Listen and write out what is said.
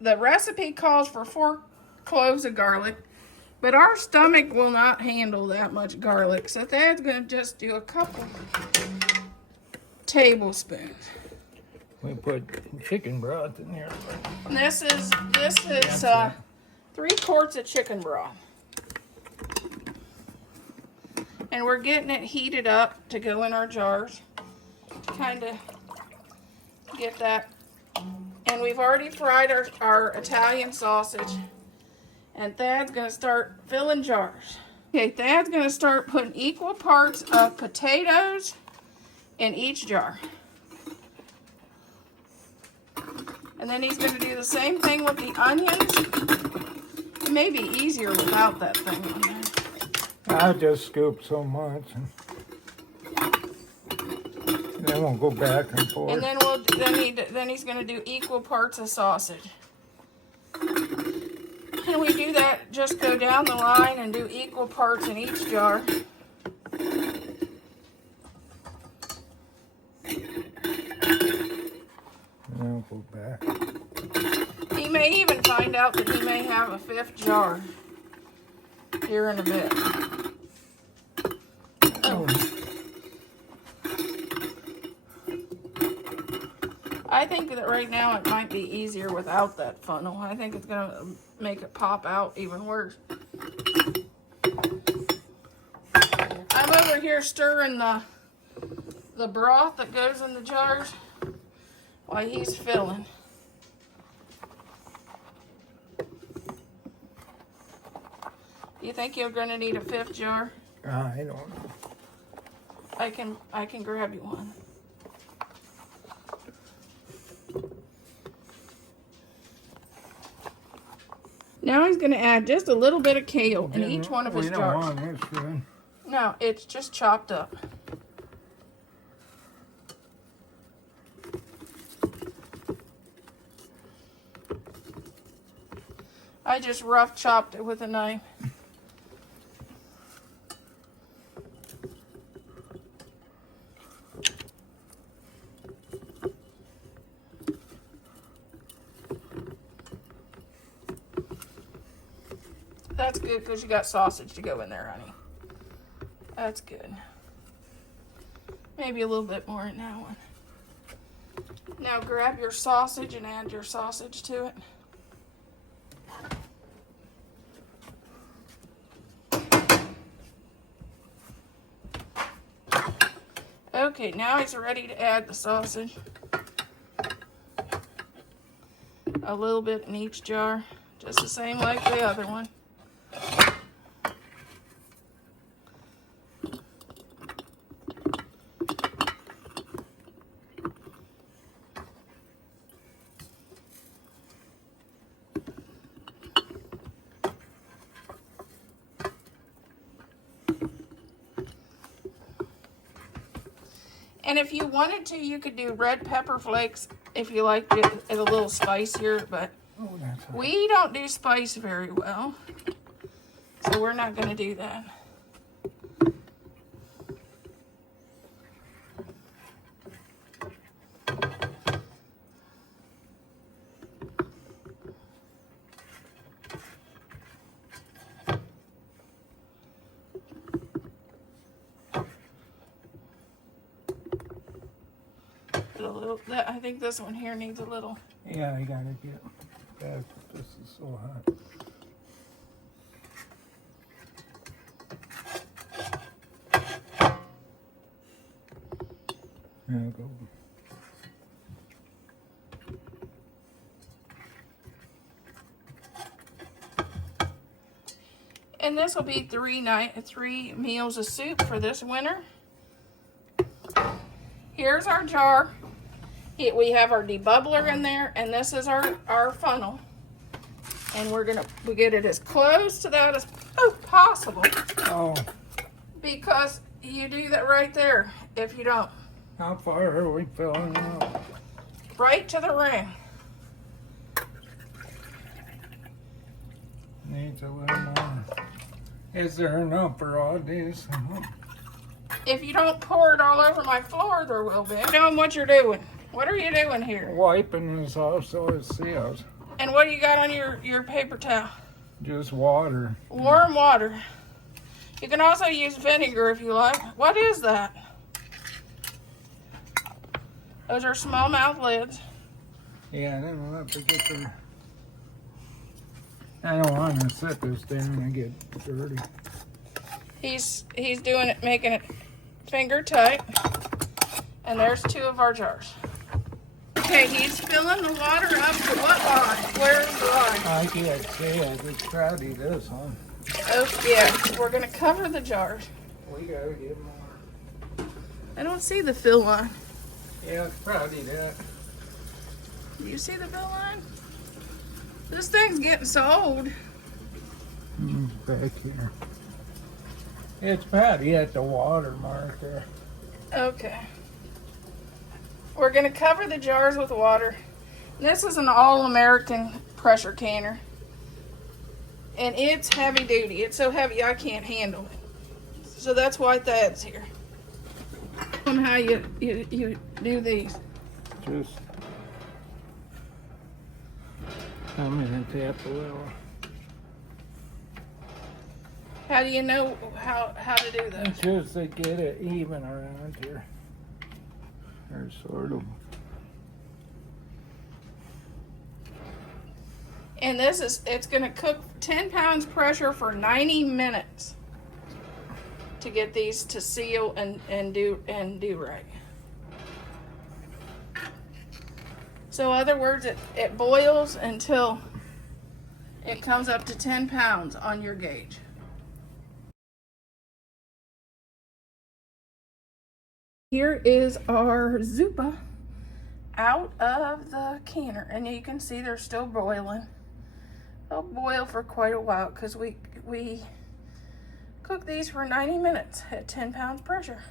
the recipe calls for 4 cloves of garlic, but our stomach will not handle that much garlic. So Thad's gonna just do a couple tablespoons. We put chicken broth in here. And this is 3 quarts of chicken broth. And we're getting it heated up to go in our jars. Kind of get that. And we've already fried our Italian sausage. And Thad's going to start filling jars. Okay, Thad's going to start putting equal parts of potatoes in each jar. And then he's going to do the same thing with the onions. It may be easier without that thing on there. I just scoop so much. And then we'll go back and forth. And then he's going to do equal parts of sausage. And we do that, just go down the line and do equal parts in each jar. I'll go back. He may even find out that he may have a 5th jar here in a bit. Oh. I think that right now it might be easier without that funnel. I think it's going to make it pop out even worse. I'm over here stirring the broth that goes in the jars while he's filling. Do you think you're going to need a 5th jar? I don't know. I can grab you one. Now he's going to add just a little bit of kale in each one of his jars. Want this, good. No, it's just chopped up. I just rough chopped it with a knife. That's good because you got sausage to go in there, honey. That's good. Maybe a little bit more in that one. Now grab your sausage and add your sausage to it. Okay, now he's ready to add the sausage. A little bit in each jar, just the same like the other one. And if you wanted to, you could do red pepper flakes if you liked it a little spicier, but we don't do spice very well, so we're not going to do that. I think this one here needs a little. Yeah, I gotta get back. This is so hot. There we go. And this will be 3 meals of soup for this winter. Here's our jar. We have our debubbler in there, and this is our funnel. And we're we get it as close to that as possible. Oh. Because you do that right there if you don't. How far are we filling up? Right to the rim. Needs a little more. Is there enough for all these? If you don't pour it all over my floor, there will be. Tell them what you're doing. What are you doing here? Wiping this off so it seals. And what do you got on your paper towel? Just water. Warm water. You can also use vinegar if you like. What is that? Those are smallmouth lids. Yeah, and then we'll have to get the... I don't want to set this down and get dirty. He's doing it, making it finger tight. And there's 2 of our jars. Okay, he's filling the water up to what line? Where's the line? I can't see it. It's crowdy, this one. Oh, yeah. We're going to cover the jars. We gotta get more. I don't see the fill line. Yeah, it's crowdy, that. Do you see the fill line? This thing's getting so old. Back here. It's probably at the water mark there. Okay. We're going to cover the jars with water. This is an all-American pressure canner. And it's heavy duty. It's so heavy I can't handle it. So that's why Thad's here. On how you do these. Just come in and tap a little. How do you know how to do that? It's just to get it even around here. Or sort of. And it's going to cook 10 pounds pressure for 90 minutes to get these to seal and do right. So in other words, it boils until it comes up to 10 pounds on your gauge. Here is our Zuppa out of the canner, and you can see they're still boiling. They'll boil for quite a while because we cook these for 90 minutes at 10 pounds pressure.